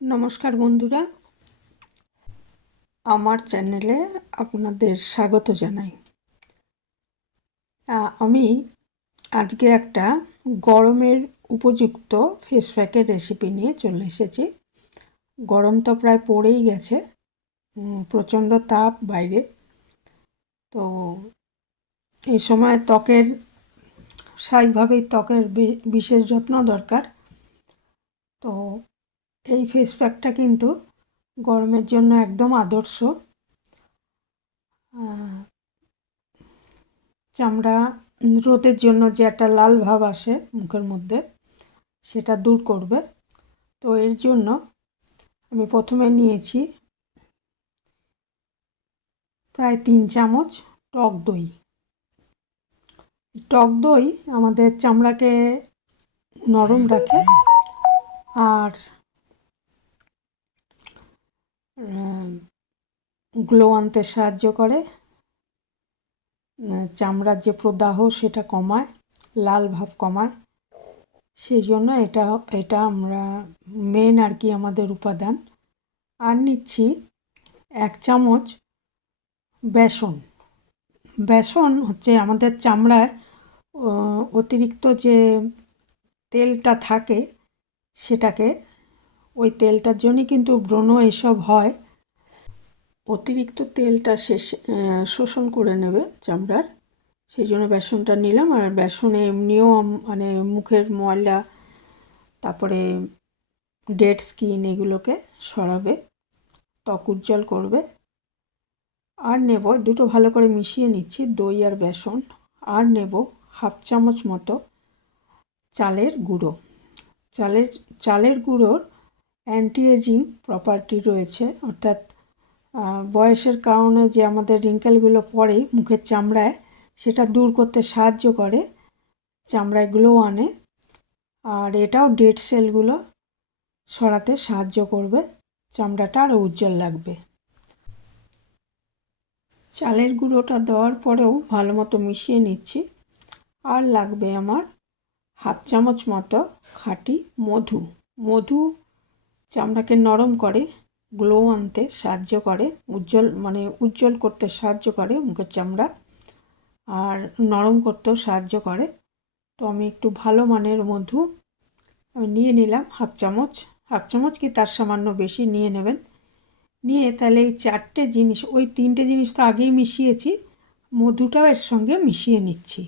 নমস্কার বন্ধুরা, আমার চ্যানেলে আপনাদের স্বাগত জানাই। আমি আজকে একটা গরমের উপযুক্ত ফেস প্যাকের রেসিপি নিয়ে চলে এসেছি। গরম তো প্রায় পড়েই গেছে, প্রচণ্ড তাপ বাইরে। তো এই সময় স্বাভাবিকভাবেই ত্বকের বিশেষ যত্ন দরকার। তো এই ফেস প্যাকটা কিন্তু গরমের জন্য একদম আদর্শ। চামড়া রোদের জন্য যে একটা লাল ভাব আসে মুখের মধ্যে, সেটা দূর করবে। তো এর জন্য আমি প্রথমে নিয়েছি প্রায় 3 চামচ টক দই। টক দই আমাদের চামড়াকে নরম রাখে আর গ্লো আনতে সাহায্য করে, চামড়ার যে প্রদাহ সেটা কমায়, লাল ভাব কমায়। সেই জন্য এটা আমরা মেন আর কি আমাদের উপাদান। আর নিচ্ছি 1 চামচ বেসন। বেসন হচ্ছে আমাদের চামড়ায় অতিরিক্ত যে তেলটা থাকে সেটাকে, ওই তেলটার জন্যই কিন্তু ব্রণ এসব হয়। অতিরিক্ত তেলটা শোষণ করে নেবে চামড়ার, সেই জন্য বেসনটা নিলাম। আর বেসনে এমনিও মানে মুখের ময়লা, তারপরে ডেড স্কিন, এগুলোকে সরাবে, ত্বক উজ্জ্বল করবে। আর নেব, দুটো ভালো করে মিশিয়ে নিচ্ছি, দই আর বেসন। আর নেব 1/2 চামচ মতো চালের গুঁড়ো। চালের গুঁড়োর অ্যান্টি এজিং প্রপার্টি রয়েছে, অর্থাৎ বয়সের কারণে যে আমাদের রিঙ্কেলগুলো পড়ে মুখের চামড়ায়, সেটা দূর করতে সাহায্য করে, চামড়ায় গ্লো আনে। আর এটাও ডেড সেলগুলো সরাতে সাহায্য করবে, চামড়াটা আরও উজ্জ্বল লাগবে। চালের গুঁড়োটা দেওয়ার পরেও ভালো মতো মিশিয়ে নিচ্ছি। আর লাগবে আমার 1/2 চামচ মতো খাঁটি মধু। মধু চামড়াকে নরম করে, গ্লো আনতে সাহায্য করে, উজ্জ্বল করতে সাহায্য করে মুখের চামড়া, আর নরম করতেও সাহায্য করে। তো আমি একটু ভালো মানের মধু আমি নিয়ে নিলাম 1/2 চামচ। 1/2 চামচ কি তার সামান্য বেশি নিয়ে নেবেন। নিয়ে তাহলে এই 4টে জিনিস, ওই 3টে জিনিস তো আগেই মিশিয়েছি, মধুটাও এর সঙ্গে মিশিয়ে নিচ্ছি।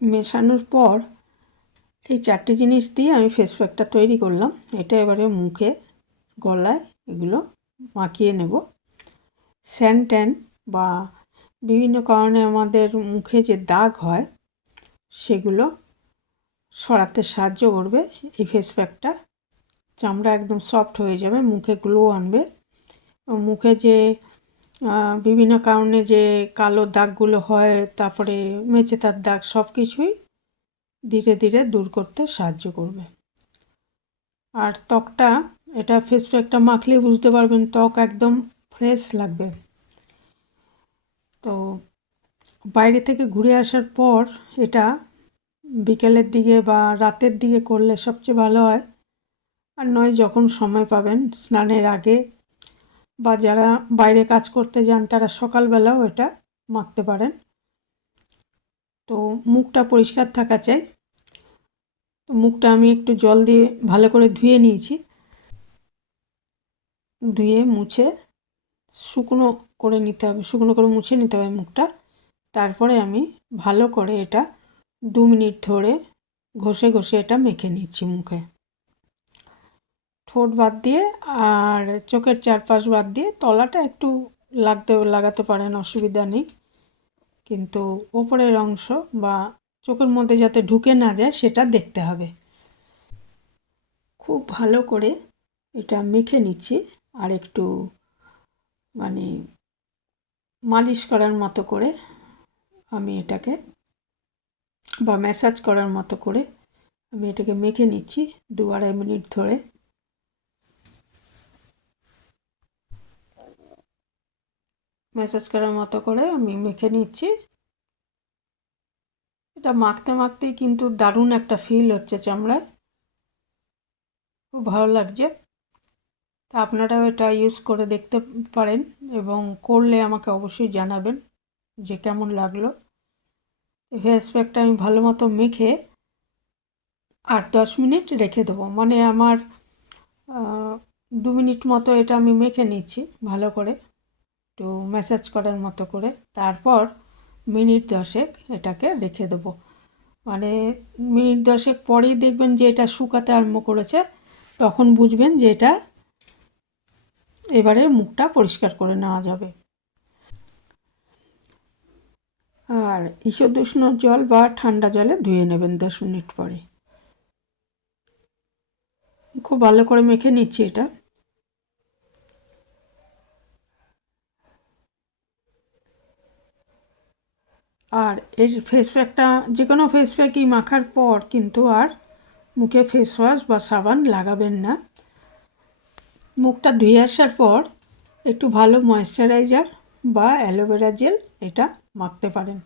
মেশানোর পর এই 4টে জিনিস দিয়ে আমি ফেস প্যাকটা তৈরি করলাম। এটা এবারে মুখে, গলায় এগুলো মাখিয়ে নেব। স্যান ট্যান বা বিভিন্ন কারণে আমাদের মুখে যে দাগ হয় সেগুলো সরাতে সাহায্য করবে এই ফেস প্যাকটা। চামড়া একদম সফট হয়ে যাবে, মুখে গ্লো আনবে। মুখে যে বিভিন্ন কারণে যে কালো দাগগুলো হয়, তারপরে মেচেদার দাগ, সব কিছুই ধীরে ধীরে দূর করতে সাহায্য করবে। আর ত্বকটা, এটা ফেস প্যাকটা মাখলে বুঝতে পারবেন ত্বক একদম ফ্রেশ লাগবে। তো বাইরে থেকে ঘুরে আসার পর এটা বিকেলের দিকে বা রাতের দিকে করলে সবচেয়ে ভালো হয়। আর নয় যখন সময় পাবেন স্নানের আগে, বা যারা বাইরে কাজ করতে যান তারা সকালবেলাও এটা মাখতে পারেন। তো মুখটা পরিষ্কার থাকা চাই। মুখটা আমি একটু জল দিয়ে ভালো করে ধুয়ে নিয়েছি। ধুয়ে মুছে শুকনো করে নিতে হবে, শুকনো করে মুছে নিতে হবে মুখটা। তারপরে আমি ভালো করে এটা 2 মিনিট ধরে ঘষে ঘষে এটা মেখে নিচ্ছি মুখে, ঠোঁট বাদ দিয়ে আর চোখের চারপাশ বাদ দিয়ে। তলাটা একটু লাগাতে পারেন, অসুবিধা নেই, কিন্তু ওপরের অংশ বা চোখের মধ্যে যাতে ঢুকে না যায় সেটা দেখতে হবে। খুব ভালো করে এটা মেখে নিচ্ছি। আর একটু মানে মালিশ করার মতো করে আমি এটাকে, বা ম্যাসাজ করার মতো করে আমি এটাকে মেখে নিচ্ছি 2-2.5 মিনিট ধরে। ম্যাসাজ করার মতো করে আমি মেখে নিচ্ছি। এটা মাখতে মাখতেই কিন্তু দারুণ একটা ফিল হচ্ছে চামড়ায়। খুব ভালো লাগছে। তা আপনারাও এটা ইউজ করে দেখতে পারেন এবং করলে আমাকে অবশ্যই জানাবেন যে কেমন লাগলো। ফেস প্যাকটা আমি ভালো মতো মেখে 8-10 মিনিট রেখে দেবো, মানে আমার 2 মিনিট মতো এটা আমি মেখে নিচ্ছি ভালো করে, একটু ম্যাসাজ করার মতো করে। তারপর মিনিট 10 এটাকে রেখে দেবো, মানে মিনিট 10 পরেই দেখবেন যে এটা শুকাতে আরম্ভ করেছে, তখন বুঝবেন যে এটা এবারে মুখটা পরিষ্কার করে নেওয়া যাবে। আর ঈষদুষ্ণ জল বা ঠান্ডা জলে ধুয়ে নেবেন 10 মিনিট পরে। খুব ভালো করে মেখে নিচ্ছি এটা। আর এই ফেস প্যাকটা, যে কোনো ফেস প্যাকই মাখার পর কিন্তু আর মুখে ফেস ওয়াশ বা সাবান লাগাবেন না। মুখটা ধুয়ে আসার পর একটু ভালো ময়েশ্চারাইজার বা অ্যালোভেরা জেল এটা মাখতে পারেন।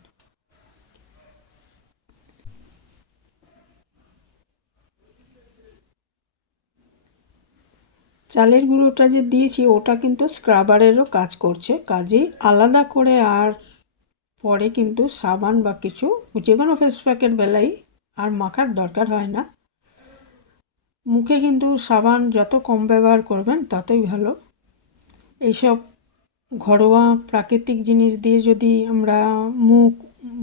চালের গুঁড়োটা যে দিয়েছি ওটা কিন্তু স্ক্রাবারেরও কাজ করছে, কাজেই আলাদা করে আর পরে কিন্তু সাবান বা কিছু যে কোনো ফেস প্যাকের বেলায় আর মাখার দরকার হয় না। মুখে কিন্তু সাবান যত কম ব্যবহার করবেন ততই ভালো। এইসব ঘরোয়া প্রাকৃতিক জিনিস দিয়ে যদি আমরা মুখ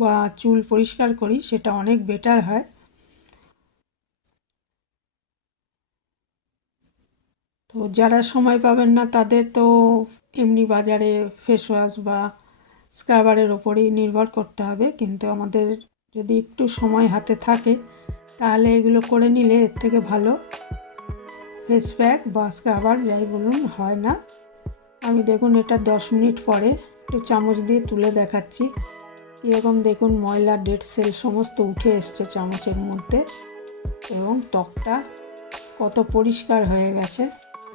বা চুল পরিষ্কার করি সেটা অনেক বেটার হয়। তো যারা সময় পাবেন না তাদের তো এমনি বাজারে ফেস ওয়াশ বা স্ক্রাবারের ওপরেই নির্ভর করতে হবে, কিন্তু আমাদের যদি একটু সময় হাতে থাকে তাহলে এগুলো করে নিলে এর থেকে ভালো ফেস প্যাক বা স্ক্রাবার যাই বলুন হয় না। আমি দেখুন এটা 10 মিনিট পরে একটু চামচ দিয়ে তুলে দেখাচ্ছি, কীরকম দেখুন ময়লা ডেড সেল সমস্ত উঠে এসছে চামচের মধ্যে, এবং ত্বকটা কত পরিষ্কার হয়ে গেছে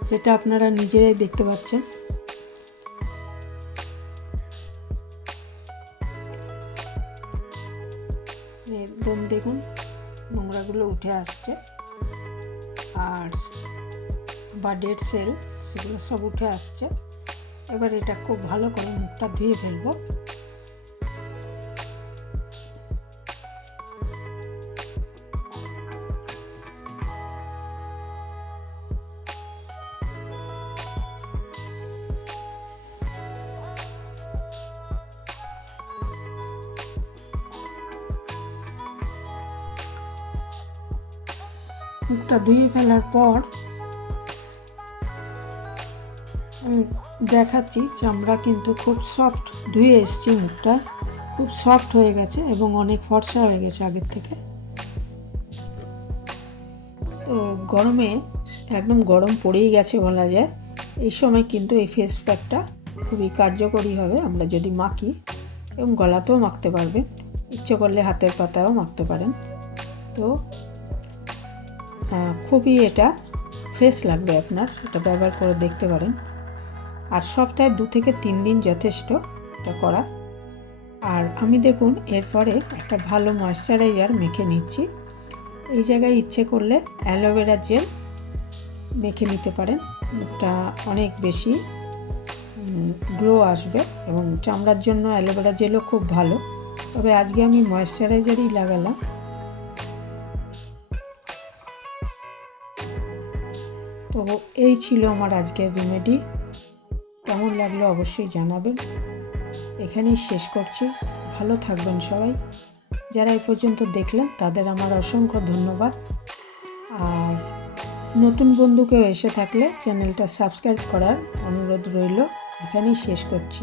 সেটা আপনারা নিজেরাই দেখতে পাচ্ছেন। একদম দেখুন নোংরাগুলো উঠে আসছে, আর বা ডেড সেল সেগুলো সব উঠে আসছে। এবার এটা খুব ভালো করে মুখটা ধুয়ে ফেলবো। মুখটা ধুয়ে ফেলার পর আমি দেখাচ্ছি চামড়া কিন্তু খুব সফট, ধুয়ে এসছি মুখটা খুব সফট হয়ে গেছে এবং অনেক ফর্সা হয়ে গেছে আগের থেকে। তো গরমে একদম গরম পড়েই গেছে বলা যায়, এই সময় কিন্তু এই ফেস প্যাকটা খুবই কার্যকরী হবে আমরা যদি মাখি, এবং গলাতেও মাখতে পারবেন, ইচ্ছে করলে হাতের পাতাও মাখতে পারেন। তো খুবই এটা ফ্রেশ লাগবে আপনার, এটা ব্যবহার করে দেখতে পারেন। আর সপ্তাহে 2 থেকে 3 দিন যথেষ্ট এটা করা। আর আমি দেখুন এরপরে একটা ভালো ময়েশ্চারাইজার মেখে নিচ্ছি। এই জায়গায় ইচ্ছে করলে অ্যালোভেরা জেল মেখে নিতে পারেন, মুখটা অনেক বেশি গ্লো আসবে, এবং চামড়ার জন্য অ্যালোভেরা জেলও খুব ভালো, তবে আজকে আমি ময়েশ্চারাইজারই লাগালাম। তো এই ছিল আমার আজকের রেমেডি, কেমন লাগলো অবশ্যই জানাবেন। এখানেই শেষ করছি, ভালো থাকবেন সবাই। যারা এই পর্যন্ত দেখলেন তাদের আমার অসংখ্য ধন্যবাদ। আর নতুন বন্ধু কেউ এসে থাকলে চ্যানেলটা সাবস্ক্রাইব করার অনুরোধ রইল। এখানেই শেষ করছি।